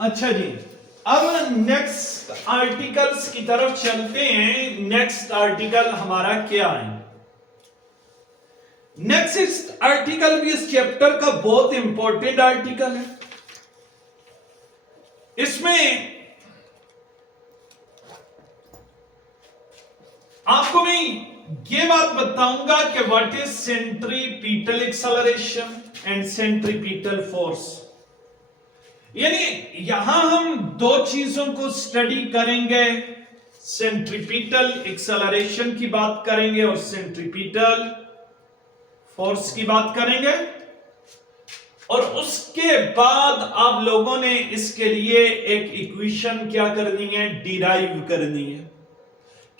अच्छा जी, अब next articles की तरफ चलते हैं। नेक्स्ट आर्टिकल हमारा क्या है? नेक्स्ट आर्टिकल भी इस चैप्टर का बहुत इंपॉर्टेंट आर्टिकल है। इसमें आपको मैं ये बात बताऊंगा कि what is centripetal acceleration and centripetal force. यानी यहां हम दो चीजों को स्टडी करेंगे, सेंट्रीपिटल एक्सेलरेशन की बात करेंगे और सेंट्रीपिटल फोर्स की बात करेंगे। और उसके बाद आप लोगों ने इसके लिए एक इक्वेशन क्या करनी है, डिराइव करनी है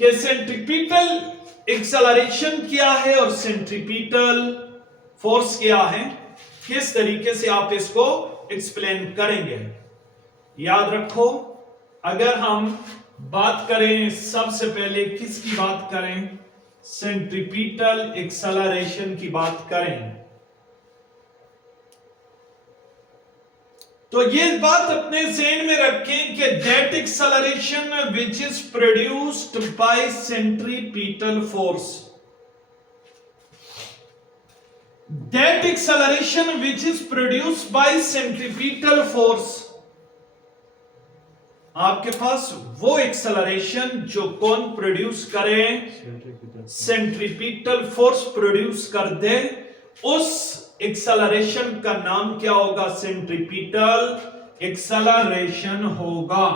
कि सेंट्रीपिटल एक्सेलरेशन क्या है और सेंट्रीपिटल फोर्स क्या है, किस तरीके से आप इसको एक्सप्लेन करेंगे। याद रखो, अगर हम बात करें सबसे पहले किसकी बात करें, सेंट्रीपिटल एक्सेलरेशन की बात करें, तो ये बात अपने ज़हन में रखें कि that acceleration which is produced by centripetal force, that acceleration which is produced by centripetal force, आपके पास वो एक्सेलरेशन जो कौन प्रोड्यूस करे, सेंट्रीपिटल फोर्स प्रोड्यूस कर दे, उस एक्सेलरेशन का नाम क्या होगा, सेंट्रीपिटल एक्सेलरेशन होगा।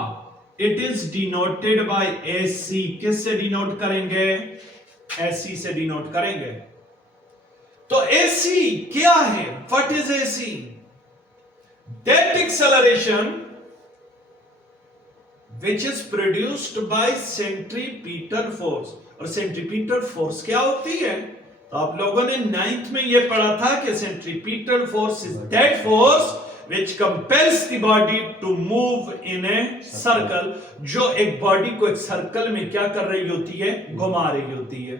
It is denoted by AC. किससे डिनोट करेंगे, एसी से डिनोट करेंगे। तो एसी क्या है, what is AC? That acceleration which is produced by centripetal force। और सेंट्रीपिटल फोर्स क्या होती है? तो आप लोगों ने 9th में यह पढ़ा था कि centripetal force is that force which compels the body to move in a circle, जो एक बॉडी को एक सर्कल में क्या कर रही होती है, घुमा रही होती है।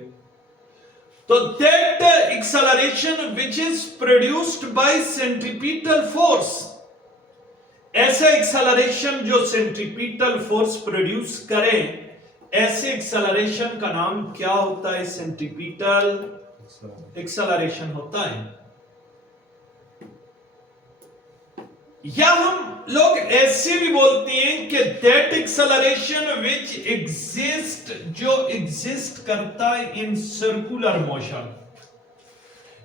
तो that acceleration which is produced by centripetal force, ऐसे एक्सेलरेशन जो सेंट्रीपिटल फोर्स प्रोड्यूस करे, ऐसे एक्सेलरेशन का नाम क्या होता है, सेंट्रीपिटल एक्सेलरेशन होता है। या हम लोग ऐसे भी बोलते हैं कि दैट एक्सेलरेशन विच एग्जिस्ट, जो एग्जिस्ट करता है इन सर्कुलर मोशन,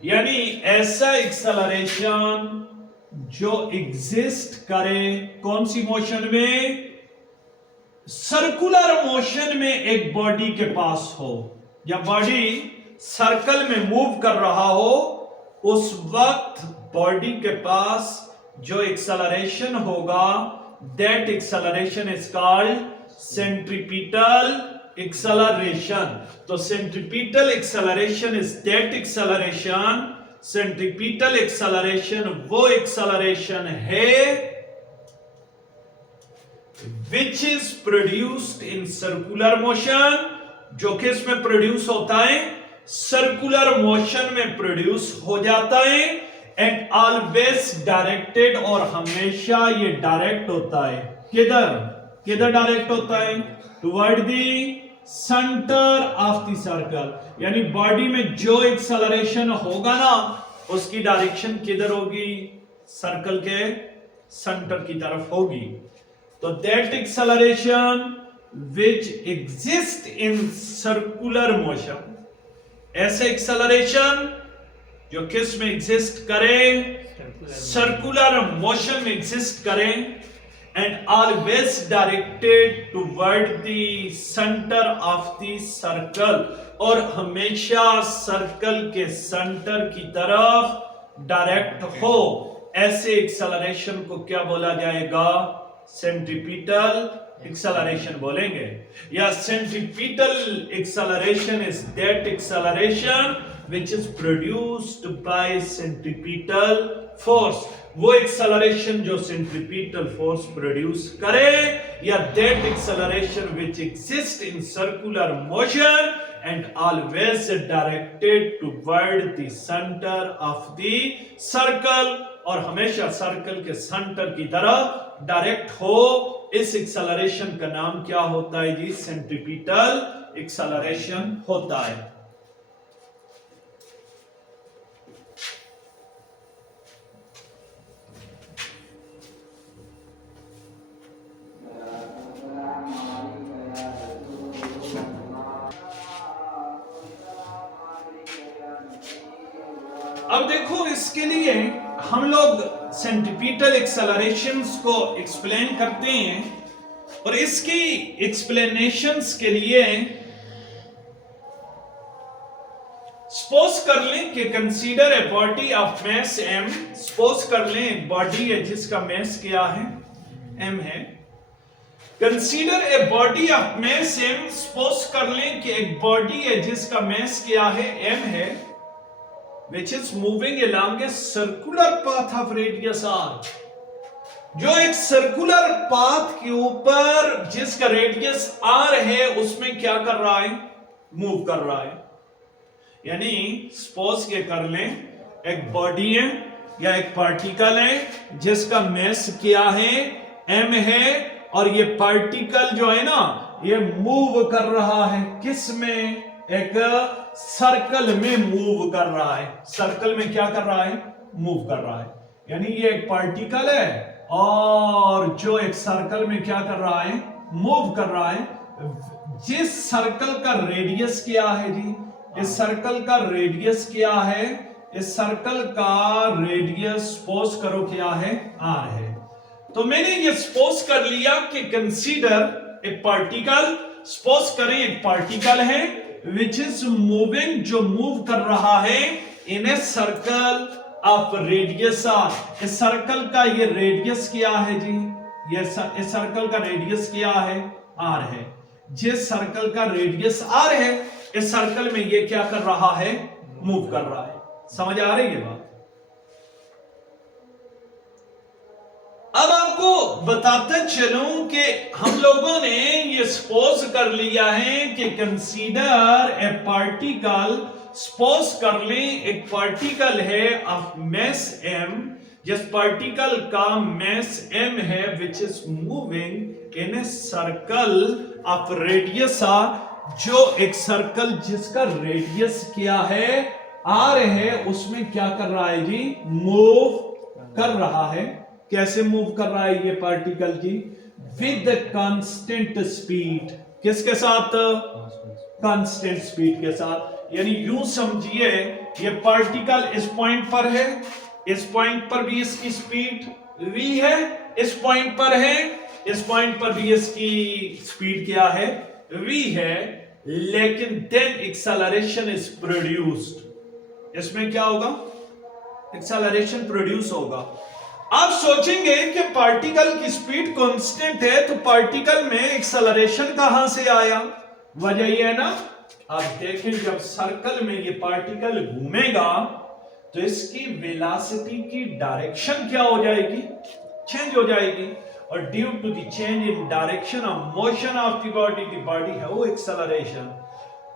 यानी ऐसा एक्सेलरेशन जो एग्जिस्ट करे कौन सी मोशन में, सर्कुलर मोशन में एक बॉडी के पास हो, या बॉडी सर्कल में मूव कर रहा हो, उस वक्त बॉडी के पास जो एक्सेलरेशन होगा, that acceleration is called centripetal acceleration. तो centripetal acceleration is that acceleration, centripetal acceleration वो एक्सेलरेशन है which is produced in circular motion, जो किस में प्रोड्यूस होता है, सर्कुलर मोशन में प्रोड्यूस हो जाता है, एंड ऑलवेज डायरेक्टेड, और हमेशा ये डायरेक्ट होता है किधर, किधर डायरेक्ट होता है, toward the centre of the circle. यानी बॉडी में जो एक्सेलरेशन होगा ना, उसकी डायरेक्शन किधर होगी, सर्कल के सेंटर की तरफ होगी। तो that acceleration which exist in circular motion, ऐसे एक्सेलरेशन जो किस में एग्जिस्ट करे, सर्कुलर मोशन में एग्जिस्ट करें, and always directed toward the center of the circle, और हमेशा सर्कल के सेंटर की तरफ डायरेक्ट हो, ऐसे एक्सेलरेशन को क्या बोला जाएगा, सेंट्रीपिटल एक्सेलरेशन बोलेंगे। या centripetal acceleration is that acceleration which is produced by centripetal force, वो एक्सेलरेशन जो सेंट्रीपिटल फोर्स प्रोड्यूस करे, या that acceleration which exists in circular motion and always directed toward the center of the circle, और हमेशा circle के centre की तरफ direct हो, इस एक्सेलरेशन का नाम क्या होता है जी? सेंट्रीपिटल एक्सेलरेशन होता है। अब देखो, इसके लिए हम लोग सेंट्रीपिटल एक्सेलरेशंस को एक्सप्लेन करते हैं, और इसकी एक्सप्लेनेशंस के लिए सपोज कर लें कि consider a body of mass m। Suppose कर लें एक बॉडी है जिसका मास क्या है? m है। Consider a body of mass m। Suppose कर लें कि एक बॉडी है जिसका मास क्या है? m है, which is moving along a circular path of radius r। जो एक सर्कुलर पाथ के ऊपर जिसका रेडियस r है उसमें क्या कर रहा है? मूव कर रहा है। यानी सपोज के कर लें एक बॉडी है या एक पार्टिकल है जिसका मास क्या है? m है, और ये पार्टिकल जो है ना ये मूव कर रहा है किस में? एक सर्कल में मूव कर रहा है। सर्कल में क्या कर रहा है? मूव कर रहा है। यानी ये एक पार्टिकल है और जो एक सर्कल में क्या कर रहा है? मूव कर रहा है। जिस सर्कल का रेडियस क्या है जी? इस सर्कल का रेडियस क्या है? इस सर्कल का रेडियस सपोज करो क्या है? r है। तो मैंने ये सपोज कर लिया कि कंसीडर ए पार्टिकल। सपोज करें एक पार्टिकल है विच इज मूविंग, जो मूव कर रहा है in a circle of radius r। इस सर्कल का ये रेडियस क्या है जी? ये इस सर्कल का रेडियस क्या है? r है। जिस सर्कल का रेडियस r है इस सर्कल में ये क्या कर रहा है? मूव कर रहा है। समझ आ रही है बात? अब आपको बताते चलूं कि हम लोगों ने ये सपोज कर लिया है कि कंसीडर ए पार्टिकल। सपोज कर लें एक पार्टिकल है ऑफ मास m। जिस पार्टिकल का मास m है which is moving in a circle of radius r। जो एक सर्कल जिसका रेडियस क्या है? r है, उसमें क्या कर रहा है जी? मूव कर रहा है। कैसे मूव कर रहा है ये पार्टिकल जी? With constant speed. किसके साथ? कांस्टेंट स्पीड के साथ। यानी यूं समझिए ये पार्टिकल इस पॉइंट पर है, इस पॉइंट पर भी इसकी स्पीड v है, इस पॉइंट पर है, इस पॉइंट पर भी इसकी स्पीड क्या है? v है। लेकिन देन एक्सेलरेशन इज प्रोड्यूस्ड। इसमें क्या होगा? एक्सेलरेशन प्रोड्यूस होगा। आप सोचेंगे कि पार्टिकल की स्पीड कांस्टेंट है तो पार्टिकल में एक्सेलरेशन कहां से आया? वजह यह है ना, आप देखें जब सर्कल में ये पार्टिकल घूमेगा तो इसकी वेलोसिटी की डायरेक्शन क्या हो जाएगी? चेंज हो जाएगी। और due to the change in direction of motion of the body है वो एक्सेलरेशन।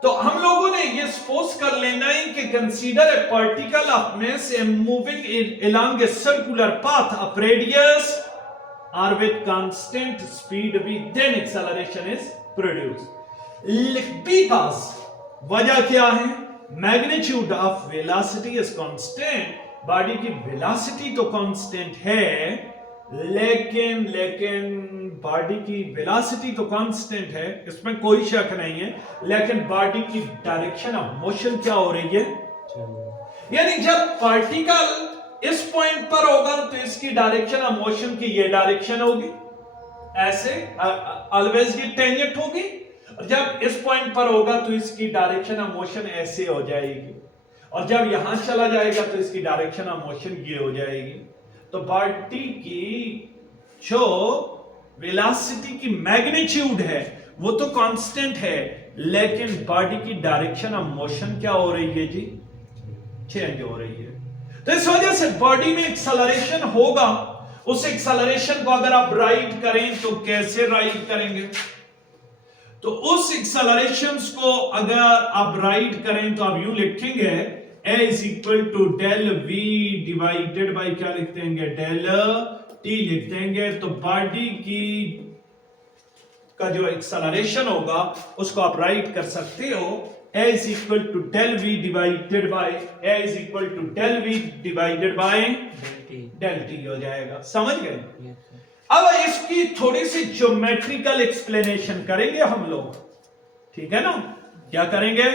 तो हम लोगों ने ये सपोज कर लेना है कि consider a particle of mass m moving along a circular path of radius r with constant speed v, then acceleration is produced। because वजह क्या है? Magnitude of velocity is constant. Body की वेलोसिटी तो constant है, लेकिन body की velocity तो constant है, इसमें कोई शक नहीं है, लेकिन बॉडी की डायरेक्शन ऑफ मोशन क्या हो रही है? यानी जब पार्टिकल इस पॉइंट पर होगा तो इसकी डायरेक्शन ऑफ मोशन की ये डायरेक्शन होगी, ऐसे ऑलवेज ये टेंजेंट होगी। जब इस पॉइंट पर होगा तो इसकी डायरेक्शन ऑफ मोशन ऐसे हो जाएगी, और जब यहां चला जाएगा तो इसकी डायरेक्शन ऑफ मोशन ये हो जाएगी। तो बॉडी की जो वेलोसिटी की मैग्नीट्यूड है वो तो कांस्टेंट है, लेकिन बॉडी की डायरेक्शन ऑफ मोशन क्या हो रही है जी? चेंज हो रही है। तो इस वजह से बॉडी में एक्सेलरेशन होगा। उस एक्सेलरेशन को अगर आप राइट करें तो कैसे राइट करेंगे? तो उस एक्सेलरेशन को अगर आप राइट करें तो आप यूं लिखेंगे a is equal to del v divided by क्या लिख देंगे, डेल टी लिख देंगे। तो बॉडी की का जो एक्सेलरेशन होगा उसको आप राइट कर सकते हो, a is equal to del v divided by a is equal to del v divided by del t हो जाएगा। समझ गए? अब इसकी थोड़ी सी ज्योमेट्रिकल एक्सप्लेनेशन करेंगे हम लोग, ठीक है ना? क्या करेंगे?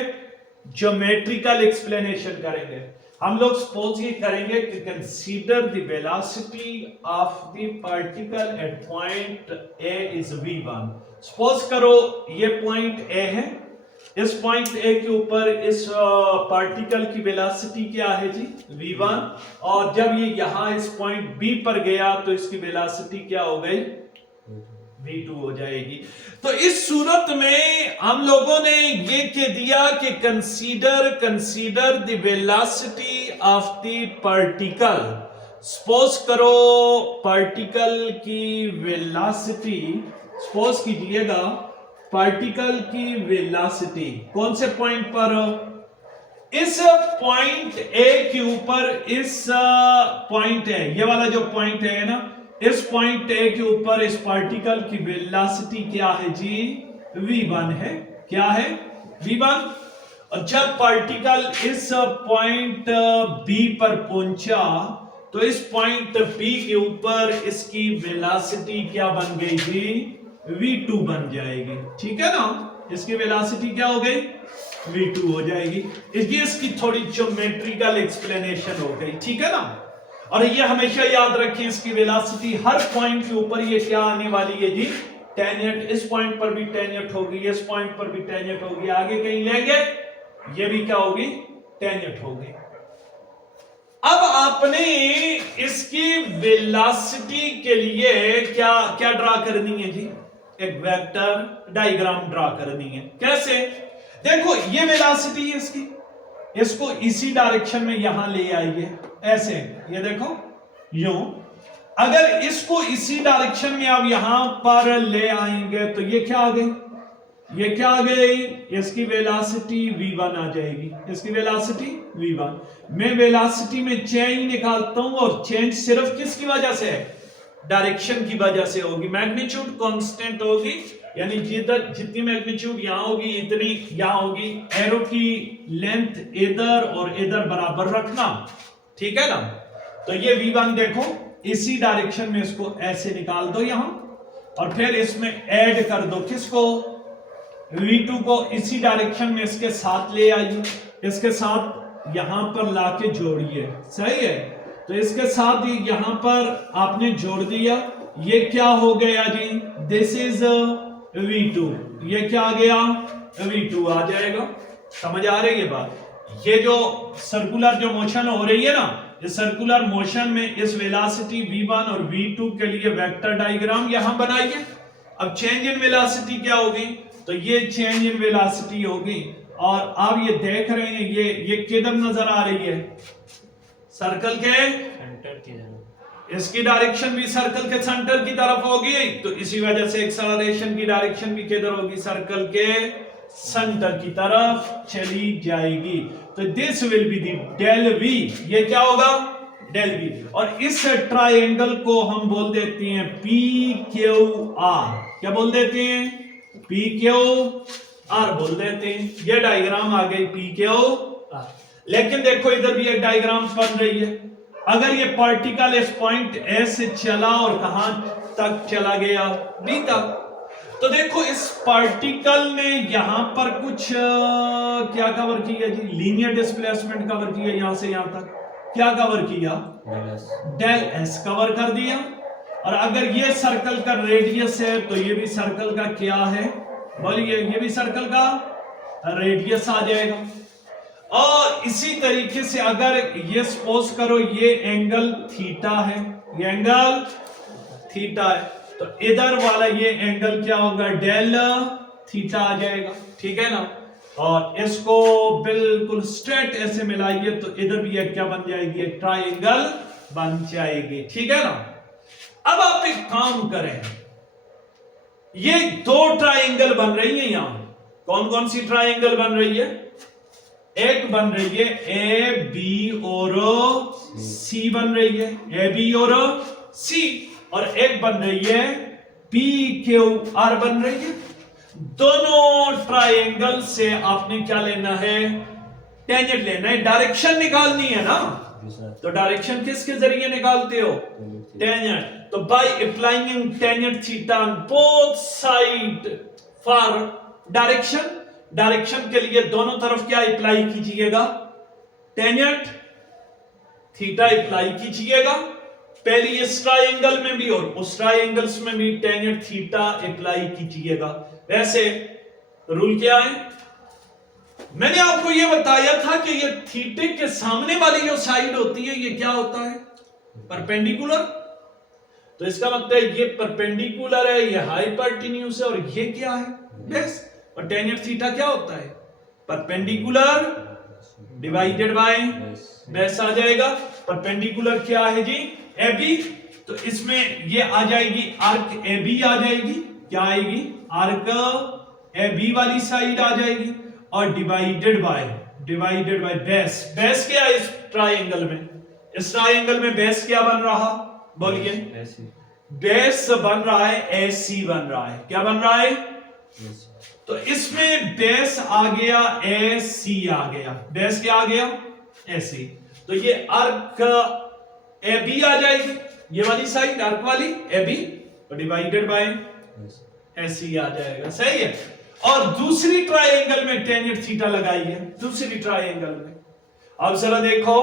ज्योमेट्रिकल एक्सप्लेनेशन करेंगे हम लोग। सपोज ये करेंगे कि consider the velocity of the particle at point A is v1। Suppose करो ये पॉइंट ए है, इस पॉइंट ए के ऊपर इस पार्टिकल की वेलोसिटी क्या है जी, v1, और जब ये यहां इस पॉइंट बी पर गया तो इसकी वेलोसिटी क्या हो गई, v2 हो जाएगी। तो इस सूरत में हम लोगों ने ये कह दिया कि consider the velocity of the particle. Suppose करो पार्टिकल की वेलोसिटी, सपोज कीजिएगा पार्टिकल की वेलोसिटी कौन से पॉइंट पर, इस पॉइंट ए के ऊपर, इस पॉइंट है, ये वाला जो पॉइंट है ना, इस पॉइंट ए के ऊपर इस पार्टिकल की वेलोसिटी क्या है जी, v1 है। क्या है? v1। और जब पार्टिकल इस पॉइंट बी पर पहुंचा तो इस पॉइंट बी के ऊपर इसकी वेलोसिटी क्या बन गई जी, v2 बन जाएगी। ठीक है ना? इसकी वेलोसिटी क्या हो गई, v2 हो जाएगी। इसकी थोड़ी ज्योमेट्रिकल एक्सप्लेनेशन हो गई, ठीक है ना? और ये हमेशा याद रखें, इसकी वेलोसिटी हर पॉइंट के ऊपर ये क्या आने वाली है जी, टेंजेंट। इस पॉइंट पर भी टेंजेंट होगी, इस पॉइंट पर भी टेंजेंट होगी, आगे कहीं लेंगे ये भी क्या होगी, टेंजेंट होगी। अब आपने इसकी वेलोसिटी के लिए क्या क्या ड्रा करनी है जी, एक वेक्टर डायग्राम ड्रा करनी है। कैसे? देखो ये वेलोसिटी है इसकी, इसको इसी डायरेक्शन में यहां ले आइए, ऐसे, ये देखो यूं। अगर इसको इसी डायरेक्शन में आप यहां पर ले आएंगे तो ये क्या आ गई, ये क्या आ गई, इसकी वेलोसिटी v1 आ जाएगी। इसकी वेलोसिटी v1। मैं वेलोसिटी में चेंज निकालता हूं, और चेंज सिर्फ किसकी वजह से है, डायरेक्शन की वजह से होगी। मैग्नीट्यूड कांस्टेंट होगी, यानी जितनी मैग्नीट्यूड यहां होगी इतनी यहां होगी। एरो की लेंथ इधर और इधर बराबर रखना, ठीक है ना? तो ये v1 देखो इसी डायरेक्शन में, इसको ऐसे निकाल दो यहां, और फिर इसमें ऐड कर दो किसको, v2 को इसी डायरेक्शन में इसके साथ ले आइए, इसके साथ यहां पर लाके जोड़िए। सही है? तो इसके साथ ही यहां पर आपने जोड़ दिया, ये क्या हो गया जी, दिस इज v2। ये क्या आ गया, v2 आ जाएगा। समझ आ रही है बात? ये जो सर्कुलर जो मोशन हो रही है ना, इस सर्कुलर मोशन में इस वेलोसिटी v1 और v2 के लिए वेक्टर डायग्राम यहां बनाइए। अब चेंज इन वेलोसिटी क्या होगी, तो ये चेंज इन वेलोसिटी होगी, और आप ये देख रहे हैं ये किधर नजर आ रही है, सर्कल के सेंटर की तरफ। इसकी डायरेक्शन भी सर्कल के सेंटर की तरफ होगी, तो इसी वजह से एक्सेलरेशन की डायरेक्शन भी किधर होगी, सर्कल के सेंटर की तरफ चली जाएगी। तो this will be the del v, ये क्या होगा, डेल वी। और इस ट्रायंगल को हम बोल देते हैं पी क्यू आर। क्या बोल देते हैं, पी क्यू आर बोल देते हैं। ये डायग्राम आ गई पी क्यू आर। लेकिन देखो इधर भी एक डायग्राम बन रही है। अगर ये पार्टिकल इस पॉइंट ए से चला और कहां तक चला गया, बी तक, तो देखो इस पार्टिकल ने यहां पर कुछ क्या कवर किया जी, लीनियर डिस्प्लेसमेंट कवर किया, यहां से यहां तक क्या कवर किया, डेल एस कवर कर दिया। और अगर ये सर्कल का रेडियस है तो ये भी सर्कल का क्या है, बोलिए, ये भी सर्कल का रेडियस आ जाएगा। और इसी तरीके से अगर ये सपोज करो ये एंगल थीटा है, ये एंगल थीटा है, तो इधर वाला ये एंगल क्या होगा, डेल थीटा आ जाएगा। ठीक है ना? और इसको बिल्कुल स्ट्रेट ऐसे मिलाइए तो इधर भी एक क्या बन जाएगी, एक ट्रायंगल बन जाएगी। ठीक है ना? अब आप एक काम करें, ये दो ट्रायंगल बन रही है यहां। कौन कौन सी ट्रायंगल बन रही है, एक बन रही है ए बी और सी बन रही है, ए बी और सी, और एक बन रही है पी क्यू आर बन रही है। दोनों ट्रायंगल से आपने क्या लेना है, टेंजेंट लेना है, डायरेक्शन निकालनी है ना। तो डायरेक्शन किसके जरिए निकालते हो, टेंजेंट। तो by applying tangent theta on both side for direction, direction के लिए दोनों तरफ क्या अप्लाई कीजिएगा, टेंजेंट थीटा अप्लाई कीजिएगा, पहली इस ट्रायंगल में भी और उस ट्रायंगल्स में भी टेंजेंट थीटा अप्लाई कीजिएगा। वैसे रूल क्या है, मैंने आपको यह बताया था कि ये थीटे के सामने वाली जो साइड होती है ये क्या होता है, परपेंडिकुलर। तो इसका मतलब है ये परपेंडिकुलर है, ये हाइपोटेन्यूज है, और ये क्या है, बेस। और टेंजेंट थीटा क्या होता है, परपेंडिकुलर डिवाइडेड बाय बेस आ जाएगा। परपेंडिकुलर क्या है जी, ए बी, तो इसमें ये आ जाएगी आर्क ए बी आ जाएगी, क्या आएगी, आर्क ए बी वाली साइड आ जाएगी, और डिवाइडेड बाय बेस। बेस क्या है इस ट्रायंगल में, इस ट्रायंगल में बेस क्या बन रहा, बोलिए, बेस बन रहा है एसी बन रहा है, क्या बन रहा है, तो इसमें बेस आ गया एसी आ गया, बेस क्या आ गया, एसी। तो ये आर्क ए बी आ जाएगी, ये वाली साइड आर्क वाली ए बी, और डिवाइडेड बाय एसी आ जाएगा, सही है। और दूसरी ट्रायंगल में टेंजेंट थीटा लगाई है, दूसरी ट्रायंगल में। अब जरा देखो,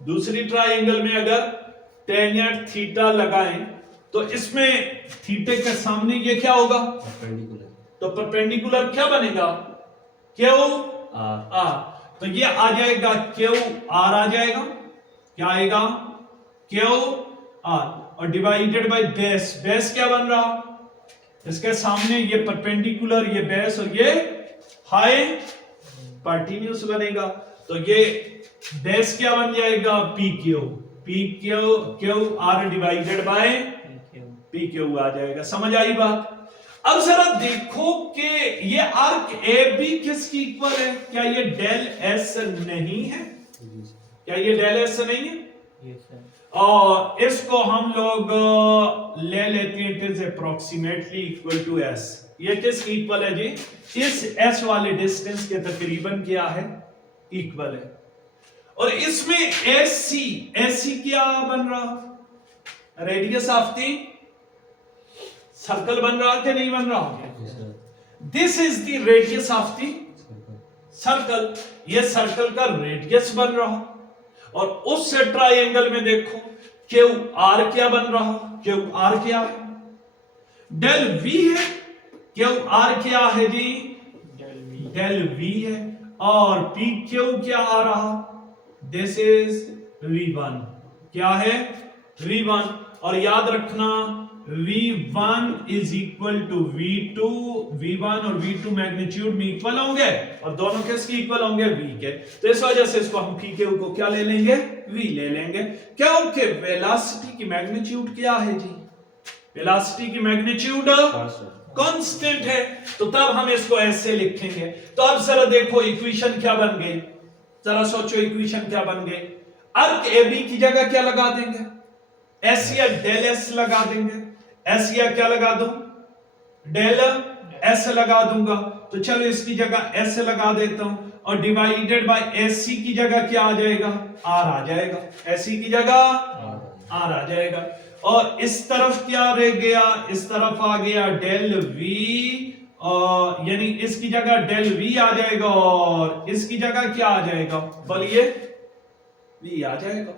दूसरी ट्रायंगल में अगर टेंजेंट थीटा लगाएं तो इसमें थीटे के सामने ये क्या होगा, तो परपेंडिकुलर क्या बनेगा, क्यू आर। तो ये आ जाएगा क्यू आर आ जाएगा, क्या आएगा, क्यू आर, और डिवाइडेड बाय बेस। बेस क्या बन रहा, इसके सामने ये परपेंडिकुलर, ये बेस, और ये हाइपोटेन्यूज बनेगा। तो ये बेस क्या बन जाएगा, P Q R divided by P Q आ जाएगा। समझ आई बात। अब जरा देखो कि ये आर्क ए बी किसकी इक्वल है, क्या ये डेल एस नहीं है, क्या ये डेल एस नहीं है, और इसको हम लोग ले लेते हैं, it is approximately equal to s. ये किसकी इक्वल है जी, इस एस वाले डिस्टेंस के तकरीबन क्या है, इक्वल है। और इसमें एस सी क्या बन रहा, रेडियस ऑफ द सर्कल बन रहा कि नहीं बन रहा, this is the radius of the circle, ये सर्कल का रेडियस बन रहा। और उस ट्रायंगल में देखो क्यू आर क्या बन रहा, क्यू आर क्या है, डेल वी है, क्यू आर क्या है जी, डेल वी है, और पी क्यू क्या आ रहा, दिस इज V1, क्या है, V1। और याद रखना V1 is equal to V2, V1 और V2 मैग्नीट्यूड में इक्वल होंगे, और दोनों किसकी इक्वल होंगे, V के। तो इस वजह से इसको हम P को क्या ले लेंगे, V ले लेंगे। क्योंकि वेलोसिटी की मैग्नीट्यूड क्या है जी, वेलोसिटी की मैग्नीट्यूड कांस्टेंट है, तो तब हम इसको ऐसे लिखेंगे। तो अब जरा देखो इक्वेशन क्या बन गई, जरा सोचो इक्वेशन क्या बन गई। आर्क ए बी की जगह क्या लगा देंगे, एस या डेल एस लगा देंगे, एस या क्या लगा दूं, डेल एस लगा दूंगा। तो चलो इसकी जगह एस लगा देता हूं, और डिवाइडेड बाय एस सी की जगह क्या आ जाएगा, आर आ जाएगा, एस सी की जगह आर आ जाएगा। और इस तरफ क्या रह गया, इस तरफ आ गया डेल वी, यानी इसकी जगह डेल वी आ जाएगा, और इसकी जगह क्या आ जाएगा, बोलिए, वी आ जाएगा,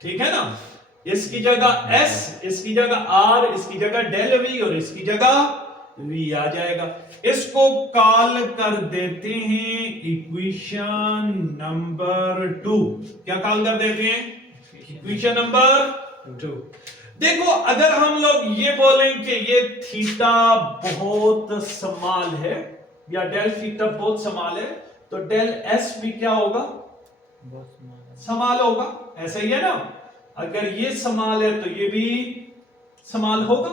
ठीक है ना। इसकी जगह एस, इसकी जगह आर, इसकी जगह डेल वी, और इसकी जगह वी आ जाएगा। इसको कॉल कर देते हैं इक्वेशन नंबर 2। क्या कॉल कर देते हैं, इक्वेशन नंबर 2। देखो अगर हम लोग ये बोलें कि ये थीटा बहुत स्मॉल है, या डेल थीटा बहुत स्मॉल है, तो डेल एस भी क्या होगा, स्मॉल होगा, ऐसा ही है ना। अगर ये स्मॉल है तो ये भी स्मॉल होगा।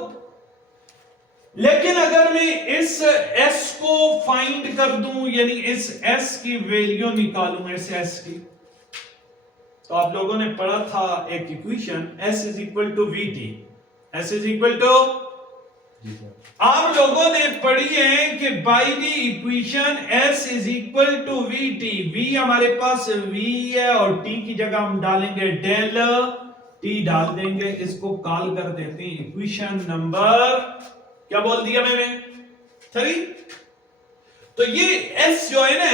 लेकिन अगर मैं इस s को फाइंड कर दूं, यानी इस s की वैल्यू निकालूं, इस s की, तो आप लोगों ने पढ़ा था एक equation s is equal to v t, s is equal to, आप लोगों ने पढ़ी है कि by the equation s is equal to v t, v हमारे पास v है और t की जगह हम डालेंगे डेल t डाल देंगे, इसको कॉल कर देते हैं इक्वेशन नंबर, क्या बोल दिया मैंने, 3। तो ये s जो है ना,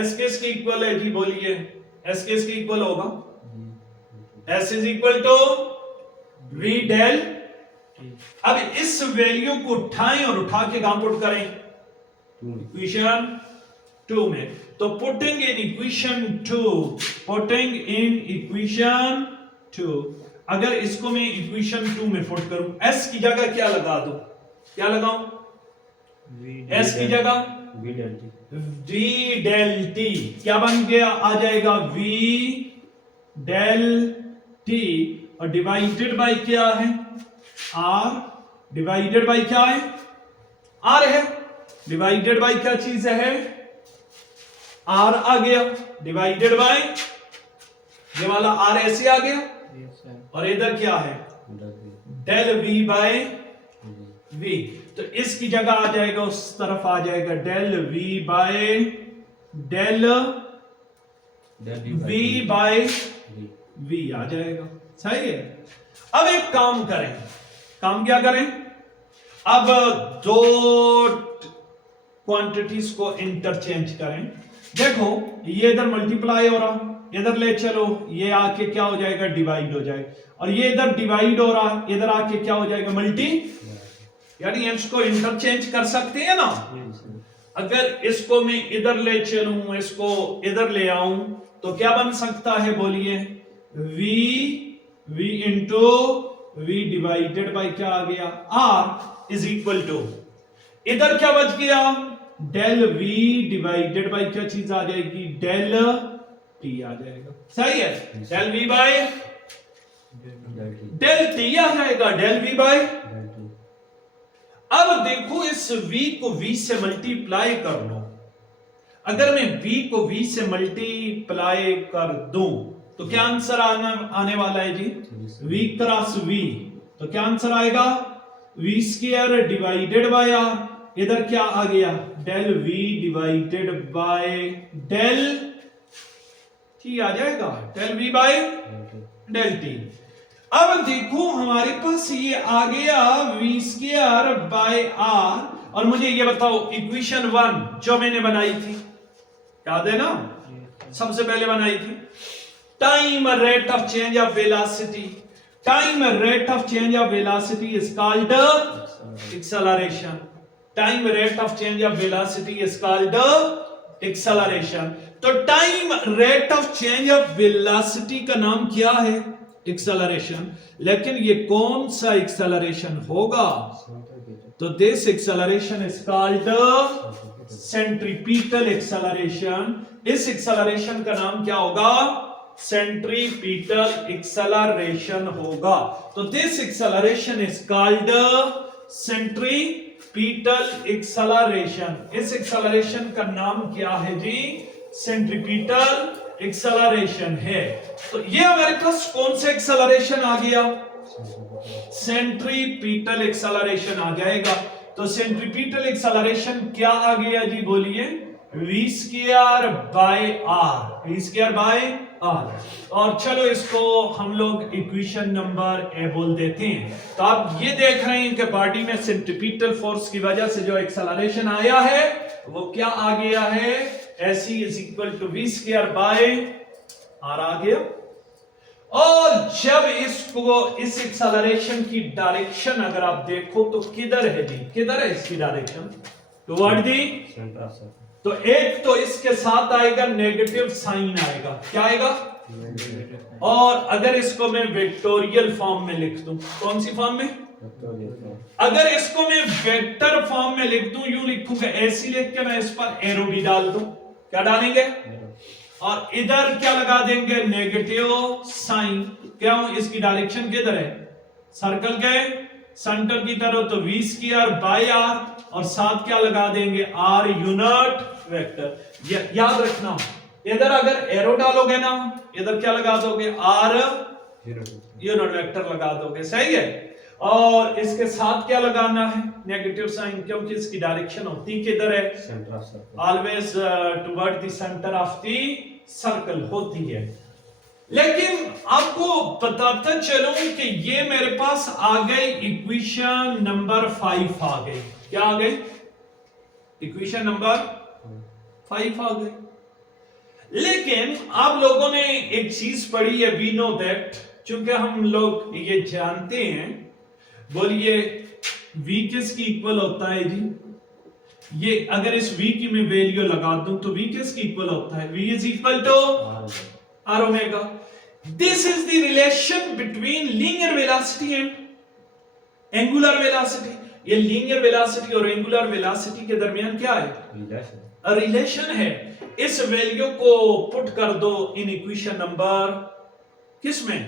s किसके इक्वल है जी, बोलिए, s किसके इक्वल होगा, s is equal to v del. अब इस वैल्यू को उठाएं और उठा के कहां पुट करें, इक्वेशन 2 में। तो putting in equation 2, putting in equation 2, अगर इसको मैं इक्वेशन 2 में पुट करूं, s की जगह क्या लगा दूं, क्या लगाऊं, s की जगह v डेल टी, क्या बन गया, आ जाएगा v डेल टी, और डिवाइडेड बाय क्या है, r, डिवाइडेड बाय क्या है, r है, डिवाइडेड बाय क्या चीज है, r आ गया, डिवाइडेड बाय ये वाला r ऐसे आ गया, और इधर क्या है, डेल v बाय v, तो इसकी जगह आ जाएगा, उस तरफ आ जाएगा del v by del v by v आ जाएगा, सही है। अब एक काम करें, काम क्या करें, अब दो क्वांटिटीज को इंटरचेंज करें। देखो ये इधर मल्टीप्लाई हो रहा, इधर ले चलो, ये आके क्या हो जाएगा, डिवाइड हो जाएगा, और ये इधर डिवाइड हो रहा, इधर आके क्या हो जाएगा, मल्टी, यानी इसको इंटरचेंज कर सकते हैं ना। अगर इसको मैं इधर ले चलूं, इसको इधर ले आऊं, तो क्या बन सकता है, बोलिए, v into v divided by क्या आ गया, r इज इक्वल टू, इधर क्या बच गया, डेल v डिवाइडेड बाय क्या चीज आ जाएगी, डेल t आ जाएगा, सही है, del v by del t आ जाएगा, डेल v बाय। अब देखो इस v को v से मल्टीप्लाई कर लो, अगर मैं v को v से मल्टीप्लाई कर दूं तो क्या आंसर आने वाला है जी, v क्रॉस v, तो क्या आंसर आएगा, v square divided by r, इधर क्या आ गया, del v divided by del t आ जाएगा, del v by del t। अब देखो हमारे पास ये आ गया v स्क्वायर बाय r, और मुझे ये बताओ इक्वेशन 1 जो मैंने बनाई थी, याद है ना, सबसे पहले बनाई थी, time rate of change of velocity, time rate of change of velocity is called acceleration, time rate of change of velocity is called acceleration. तो time rate of change of velocity का नाम क्या है, एक्सेलरेशन। लेकिन ये कौन सा acceleration होगा, तो this acceleration is called centripetal acceleration. इस एक्सेलरेशन का नाम क्या होगा, सेंट्रीपिटल एक्सेलरेशन होगा। तो this acceleration is called centripetal acceleration. इस एक्सेलरेशन का नाम क्या है जी, सेंट्रीपिटल एक्सेलरेशन है। तो ये हमारे पास कौन सा एक्सेलरेशन आ गया, सेंट्रीपिटल एक्सेलरेशन आ जाएगा। तो सेंट्रीपिटल एक्सेलरेशन क्या आ गया जी, बोलिए, v square by r, v square by r। और चलो इसको हम लोग इक्वेशन नंबर ए बोल देते हैं। तो आप ये देख रहे हैं कि बॉडी में सेंट्रीपिटल फोर्स की वजह से जो एक्सेलरेशन आया है वो क्या आ गया है, ac is equal to v square by r आ गया। और जब इसको इस एक्सेलरेशन की डायरेक्शन अगर आप देखो तो किधर है जी, किधर है इसकी डायरेक्शन, टुवर्ड दी, तो एक तो इसके साथ आएगा नेगेटिव साइन आएगा, क्या आएगा, और अगर इसको मैं वेक्टोरियल फॉर्म में लिख दूं, कौन सी फॉर्म में, अगर इसको मैं वेक्टर फॉर्म में लिख दूं, यूं लिखूंगा, ऐसी लिख के मैं इस पर एरो भी डाल दूं, क्या डालेंगे, और इधर क्या लगा देंगे, नेगेटिव साइन। क्या इसकी डायरेक्शन किधर है, सर्कल के सेंटर की तरफ तो v स्क्वायर बाय r और साथ क्या लगा देंगे r यूनिट वेक्टर। याद रखना इधर अगर एरो डालोगे ना इधर क्या लगा दोगे r यूनिट वेक्टर लगा दोगे, सही है। और इसके साथ क्या लगाना है नेगेटिव साइन, क्योंकि इसकी डायरेक्शन होती किधर है, centre of circle, always toward the centre of the circle होती है। लेकिन आपको बताता चलूं कि ये मेरे पास आ गई इक्वेशन नंबर 5 आ गई। क्या आ गई? इक्वेशन नंबर 5 आ गई। लेकिन आप लोगों ने एक चीज पढ़ी है, वी नो दैट, चूंकि हम लोग ये जानते हैं, बोलिए v किसकी इक्वल होता है जी? ये अगर इस v की मैं वैल्यू लगा दूं तो v किसकी इक्वल होता है? v is equal to r omega. This is the relation between linear velocity and angular velocity. ये लीनियर वेलोसिटी और एंगुलर वेलोसिटी के दरमियान क्या है? रिलेशन है। इस वैल्यू को पुट कर दो इन इक्वेशन नंबर किसमें?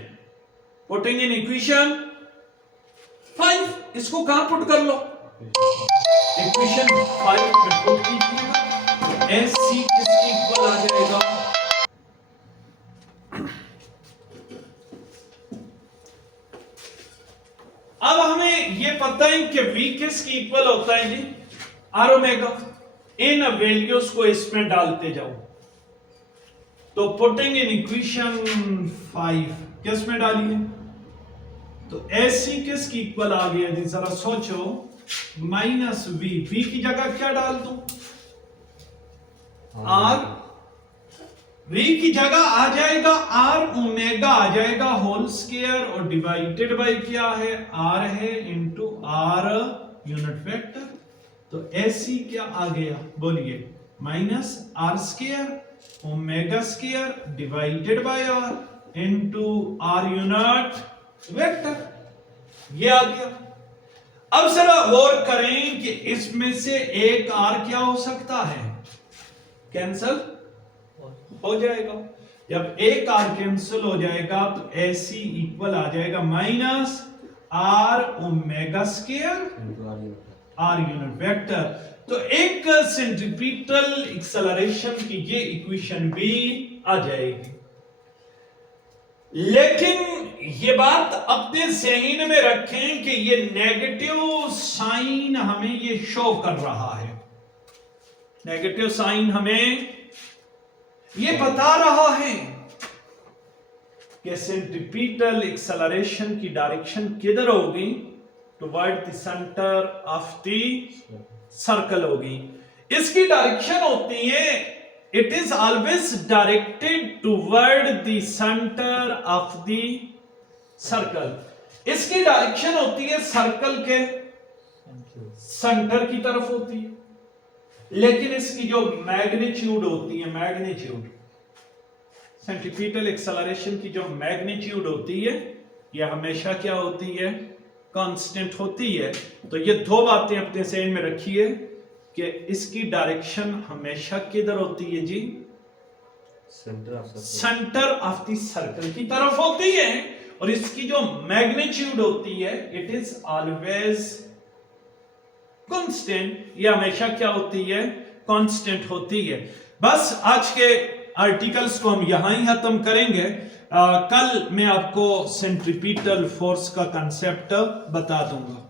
Putting in equation 5। इसको कहां पुट कर लो? इक्वेशन 5 में पुट कीजिएगा। एस सी किसकी इक्वल आ जाएगा? अब हमें यह पता है कि v किसकी इक्वल होता है जी? r omega. इन वैल्यूज को इसमें डालते जाओ। तो पुटिंग इन इक्वेशन 5 किस में डालिए? तो एस सी किसकी इक्वल आ गया जी? जरा सोचो, माइनस वी। वी की जगह क्या डाल दूं? आर। वी की जगह आ जाएगा आर ओमेगा आ जाएगा होल स्क्वायर और डिवाइडेड बाय क्या है? आर है इंटू आर यूनिट वेक्टर। तो एस सी क्या आ गया बोलिए? Minus r square omega square divided by r into r unit vector. ये आ गया। अब जरा गौर करें कि इसमें से एक आर क्या हो सकता है? कैंसल हो जाएगा। जब एक आर कैंसिल हो जाएगा तो एसी इक्वल आ जाएगा minus r omega square r unit vector. तो एक सेंट्रीपिटल एक्सेलरेशन की ये इक्वेशन भी आ जाएगी। लेकिन ये बात अपने ज़हन में रखें कि ये नेगेटिव साइन हमें ये शो कर रहा है। नेगेटिव साइन हमें ये बता रहा है कि सेंट्रीपिटल एक्सेलरेशन की डायरेक्शन किधर होगी? Toward the centre of the circle होगी। इसकी डायरेक्शन होती है, it is always directed toward the centre of the circle. इसकी डायरेक्शन होती है सर्कल के सेंटर की तरफ होती है। लेकिन इसकी जो मैग्नीट्यूड होती है, मैग्नीट्यूड सेंट्रीपिटल एक्सेलरेशन की जो मैग्नीट्यूड होती है, यह हमेशा क्या होती है? कांस्टेंट होती है। तो ये दो बातें अपने ज़हन में रखिए कि इसकी डायरेक्शन हमेशा किधर होती है जी? सेंटर ऑफ द सर्कल की तरफ होती है। और इसकी जो मैग्नीट्यूड होती है, इट इज ऑलवेज कांस्टेंट। ये हमेशा क्या होती है? कांस्टेंट होती है। बस आज के आर्टिकल्स को हम यहां ही खत्म करेंगे। कल मैं आपको सेंट्रीपिटल फोर्स का कंसेप्ट बता दूंगा।